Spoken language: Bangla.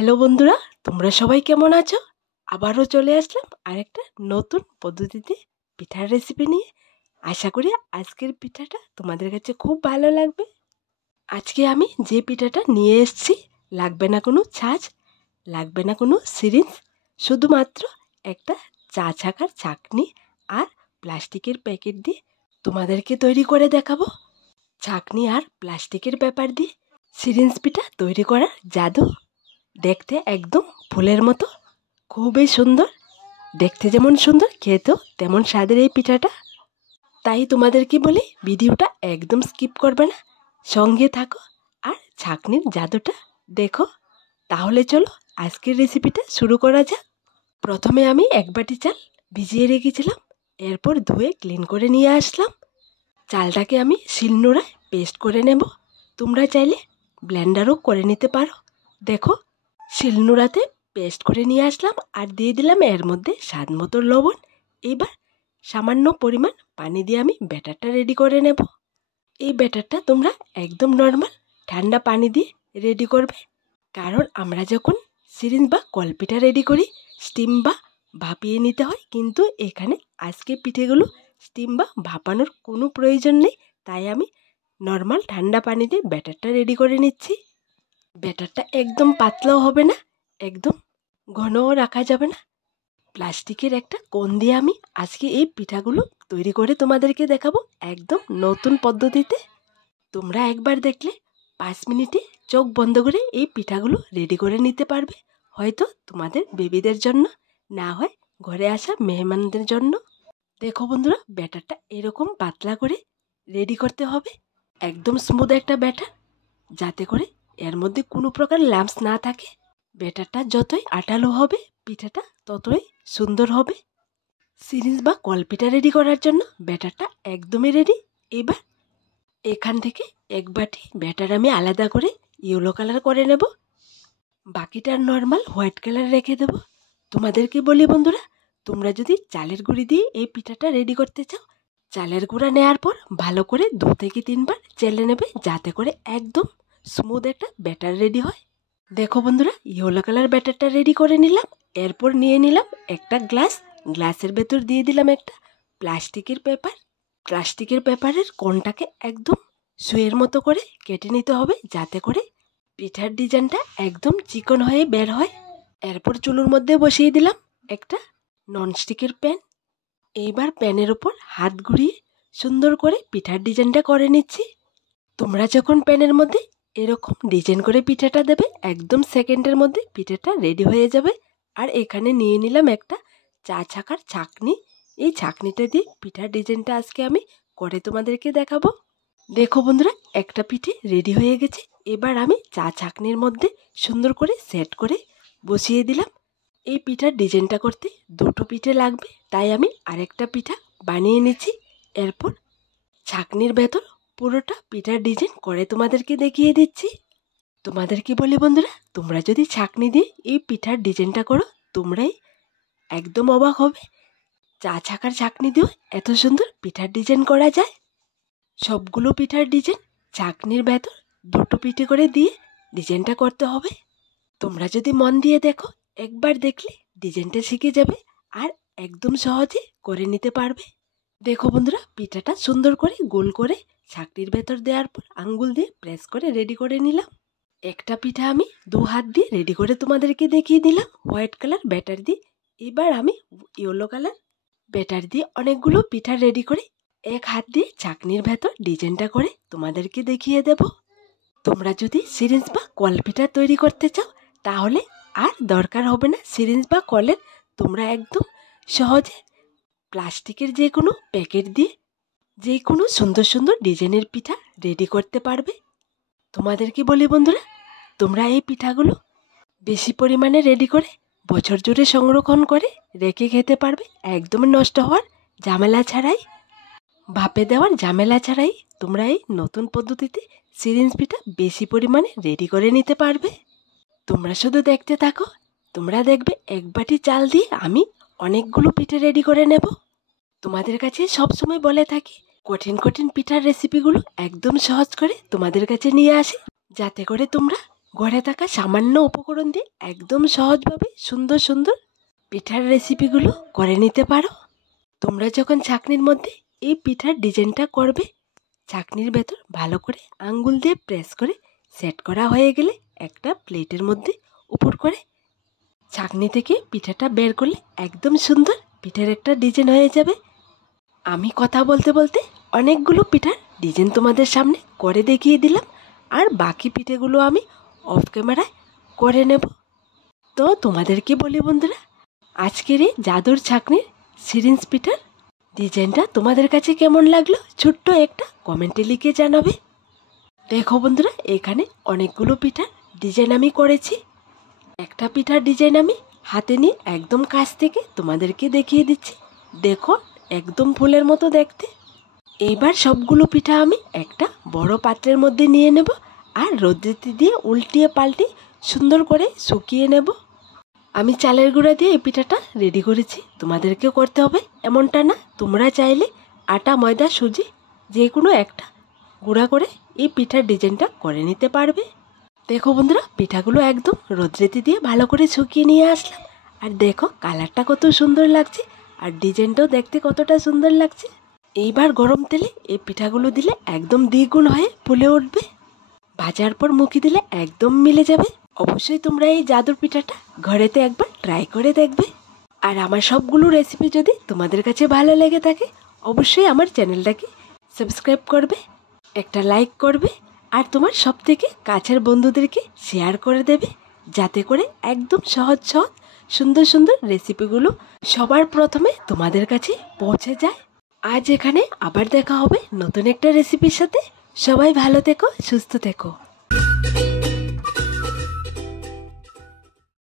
হ্যালো বন্ধুরা, তোমরা সবাই কেমন আছো? আবারও চলে আসলাম আরেকটা নতুন পদ্ধতিতে পিঠার রেসিপি নিয়ে। আশা করি আজকের পিঠাটা তোমাদের কাছে খুব ভালো লাগবে। আজকে আমি যে পিঠাটা নিয়ে এসেছি, লাগবে না কোনো ছাঁচ, লাগবে না কোনো সিরিঞ্জ, শুধুমাত্র একটা চা ছাকার ছাঁকনি আর প্লাস্টিকের প্যাকেট দিয়ে তোমাদেরকে তৈরি করে দেখাবো। ছাঁকনি আর প্লাস্টিকের পেপার দিয়ে সিরিঞ্জ পিঠা তৈরি করার জাদু। দেখতে একদম ফুলের মতো, খুবই সুন্দর। দেখতে যেমন সুন্দর, খেতেও তেমন স্বাদের এই পিঠাটা। তাই তোমাদেরকে বলি, ভিডিওটা একদম স্কিপ করবে না, সঙ্গে থাকো আর ছাঁকনির জাদুটা দেখো। তাহলে চলো আজকের রেসিপিটা শুরু করা যাক। প্রথমে আমি এক বাটি চাল ভিজিয়ে রেখেছিলাম, এরপর ধুয়ে ক্লিন করে নিয়ে আসলাম। চালটাকে আমি শিলনোড়ায় পেস্ট করে নেব। তোমরা চাইলে ব্লেন্ডারও করে নিতে পারো। দেখো, শিলনোড়াতে পেস্ট করে নিয়ে আসলাম আর দিয়ে দিলাম এর মধ্যে স্বাদ মতো লবণ। এবার সামান্য পরিমাণ পানি দিয়ে আমি ব্যাটারটা রেডি করে নেব। এই ব্যাটারটা তোমরা একদম নর্মাল ঠান্ডা পানি দিয়ে রেডি করবে, কারণ আমরা যখন সিরিঞ্জ বা কলপিঠা রেডি করি স্টিম বা ভাপিয়ে নিতে হয়, কিন্তু এখানে আজকে পিঠেগুলো স্টিম বা ভাপানোর কোনো প্রয়োজন নেই। তাই আমি নর্মাল ঠান্ডা পানি দিয়ে ব্যাটারটা রেডি করে নিচ্ছি। ব্যাটারটা একদম পাতলাও হবে না, একদম ঘনও রাখা যাবে না। প্লাস্টিকের একটা কোণ দিয়ে আমি আজকে এই পিঠাগুলো তৈরি করে তোমাদেরকে দেখাবো, একদম নতুন পদ্ধতিতে। তোমরা একবার দেখলে 5 মিনিটে চোখ বন্ধ করে এই পিঠাগুলো রেডি করে নিতে পারবে, হয়তো তোমাদের বেবিদের জন্য, না হয় ঘরে আসা মেহমানদের জন্য। দেখো বন্ধুরা, ব্যাটারটা এরকম পাতলা করে রেডি করতে হবে, একদম স্মুথ একটা ব্যাটার, যাতে করে এর মধ্যে কোনো প্রকার লাম্পস না থাকে। ব্যাটারটা যতই আঠালো হবে পিঠাটা ততই সুন্দর হবে। সিরিঞ্জ বা কলপিঠা রেডি করার জন্য ব্যাটারটা একদমই রেডি। এবার এখান থেকে এক বাটি ব্যাটার আমি আলাদা করে ইয়েলো কালার করে নেব, বাকিটার নর্মাল হোয়াইট কালার রেখে দেব। তোমাদেরকে বলি বন্ধুরা, তোমরা যদি চালের গুঁড়ি দিয়ে এই পিঠাটা রেডি করতে চাও, চালের গুঁড়া নেওয়ার পর ভালো করে 2 থেকে 3 বার চেলে নেবে, যাতে করে একদম স্মুথ একটা ব্যাটার রেডি হয়। দেখো বন্ধুরা, ইয়েলো কালার ব্যাটারটা রেডি করে নিলাম। এরপর নিয়ে নিলাম একটা গ্লাসের ভেতর দিয়ে দিলাম একটা প্লাস্টিকের পেপার। প্লাস্টিকের পেপারের কোণটাকে একদম সুইয়ের মতো করে কেটে নিতে হবে, যাতে করে পিঠার ডিজাইনটা একদম চিকন হয়ে বের হয়। এরপর চুলোর মধ্যে বসিয়ে দিলাম একটা ননস্টিকের প্যান। এইবার প্যানের উপর হাত ঘুরিয়ে সুন্দর করে পিঠার ডিজাইনটা করে নিচ্ছি। তোমরা যখন প্যানের মধ্যে এরকম ডিজাইন করে পিঠাটা দেবে, একদম সেকেন্ডের মধ্যে পিঠাটা রেডি হয়ে যাবে। আর এখানে নিয়ে নিলাম একটা চা ছাকার ছাঁকনি। এই ছাঁকনিটা দিয়ে পিঠার ডিজাইনটা আজকে আমি করে তোমাদেরকে দেখাবো। দেখো বন্ধুরা, একটা পিঠে রেডি হয়ে গেছে। এবার আমি চা ছাঁকনির মধ্যে সুন্দর করে সেট করে বসিয়ে দিলাম। এই পিঠার ডিজাইনটা করতে 2টো পিঠে লাগবে, তাই আমি আরেকটা পিঠা বানিয়ে নিচ্ছি। এরপর ছাঁকনির ভেতর পুরোটা পিঠার ডিজাইন করে তোমাদেরকে দেখিয়ে দিচ্ছি। তোমাদেরকে বলি বন্ধুরা, তোমরা যদি ছাঁকনি দিয়ে এই পিঠার ডিজাইনটা করো, তোমরাই একদম অবাক হবে। চা ছাকার ছাঁকনি দিয়েও এত সুন্দর পিঠার ডিজাইন করা যায়। সবগুলো পিঠার ডিজাইন ছাঁকনির ভেতর 2টো পিঠে করে দিয়ে ডিজাইনটা করতে হবে। তোমরা যদি মন দিয়ে দেখো, একবার দেখলে ডিজাইনটা শিখে যাবে আর একদম সহজে করে নিতে পারবে। দেখো বন্ধুরা, পিঠাটা সুন্দর করে গোল করে ছাঁকনির ভেতর দেওয়ার পর আঙ্গুল দিয়ে প্রেস করে রেডি করে নিলাম। একটা পিঠা আমি 2 হাত দিয়ে রেডি করে তোমাদেরকে দেখিয়ে দিলাম হোয়াইট কালার ব্যাটার দিয়ে। এবার আমি ইয়েলো কালার ব্যাটার দিয়ে অনেকগুলো পিঠা রেডি করে এক হাত দিয়ে ছাঁকনির ভেতর ডিজাইনটা করে তোমাদেরকে দেখিয়ে দেব। তোমরা যদি সিরিঞ্জ বা কল পিঠা তৈরি করতে চাও, তাহলে আর দরকার হবে না সিরিঞ্জ বা কলের। তোমরা একদম সহজে প্লাস্টিকের যে কোনো প্যাকেট দিয়ে যে কোনো সুন্দর সুন্দর ডিজাইনের পিঠা রেডি করতে পারবে। তোমাদেরকে বলি বন্ধুরা, তোমরা এই পিঠাগুলো বেশি পরিমাণে রেডি করে বছর জুড়ে সংরক্ষণ করে রেখে খেতে পারবে, একদম নষ্ট হওয়ার ঝামেলা ছাড়াই, ভাপে দেওয়ার ঝামেলা ছাড়াই। তোমরা এই নতুন পদ্ধতিতে সিরিঞ্জ পিঠা বেশি পরিমাণে রেডি করে নিতে পারবে। তোমরা শুধু দেখতে থাকো, তোমরা দেখবে এক বাটি চাল দিয়ে আমি অনেকগুলো পিঠে রেডি করে নেব। তোমাদের কাছে সবসময় বলে থাকি, কঠিন পিঠার রেসিপিগুলো একদম সহজ করে তোমাদের কাছে নিয়ে আসি, যাতে করে তোমরা ঘরে থাকা সামান্য উপকরণ দিয়ে একদম সহজভাবে সুন্দর সুন্দর পিঠার রেসিপিগুলো করে নিতে পারো। তোমরা যখন ছাঁকনির মধ্যে এই পিঠার ডিজাইনটা করবে, ছাঁকনির ভেতর ভালো করে আঙ্গুল দিয়ে প্রেস করে সেট করা হয়ে গেলে একটা প্লেটের মধ্যে উপর করে ছাঁকনি থেকে পিঠাটা বের করলে একদম সুন্দর পিঠার একটা ডিজাইন হয়ে যাবে। আমি কথা বলতে বলতে অনেকগুলো পিঠার ডিজাইন তোমাদের সামনে করে দেখিয়ে দিলাম, আর বাকি পিঠেগুলো আমি অফ ক্যামেরায় করে নেব। তো তোমাদেরকে বলি বন্ধুরা, আজকের এই জাদুর ছাঁকনির সিরিঞ্জ পিঠার ডিজাইনটা তোমাদের কাছে কেমন লাগলো ছোট্ট একটা কমেন্টে লিখে জানাবে। দেখো বন্ধুরা, এখানে অনেকগুলো পিঠার ডিজাইন আমি করেছি। একটা পিঠার ডিজাইন আমি হাতে নিয়ে একদম কাছ থেকে তোমাদেরকে দেখিয়ে দিচ্ছি। দেখো, একদম ফুলের মতো দেখতে। এইবার সবগুলো পিঠা আমি একটা বড় পাত্রের মধ্যে নিয়ে নেব আর রোদ্রেতে দিয়ে উল্টিয়ে পাল্টিয়ে সুন্দর করে শুকিয়ে নেব। আমি চালের গুঁড়া দিয়ে এই পিঠাটা রেডি করেছি, তোমাদেরকেও করতে হবে এমনটা না। তোমরা চাইলে আটা, ময়দা, সুজি যে কোনো একটা গুঁড়া করে এই পিঠার ডিজাইনটা করে নিতে পারবে। দেখো বন্ধুরা, পিঠাগুলো একদম রোদ্রেতে দিয়ে ভালো করে শুকিয়ে নিয়ে আসলাম। আর দেখো কালারটা কত সুন্দর লাগছে, আর ডিজাইনটাও দেখতে কতটা সুন্দর লাগছে। এইবার গরম তেলে এই পিঠাগুলো দিলে একদম দ্বিগুণ হয়ে ফুলে উঠবে। ভাজার পর মুখে দিলে একদম মিলে যাবে। অবশ্যই তোমরা এই জাদুর পিঠাটা ঘরেতে একবার ট্রাই করে দেখবে। আর আমার সবগুলো রেসিপি যদি তোমাদের কাছে ভালো লেগে থাকে, অবশ্যই আমার চ্যানেলটাকে সাবস্ক্রাইব করবে, একটা লাইক করবে, আর তোমার সব থেকে কাছের বন্ধুদেরকে শেয়ার করে দেবে, যাতে করে একদম সহজ সহজ সুন্দর সুন্দর রেসিপিগুলো সবার প্রথমে তোমাদের কাছে পৌঁছে যায়। আজ এখানে আবার দেখা হবে নতুন একটা রেসিপির সাথে। সবাই ভালো থেকো, সুস্থ থেকো।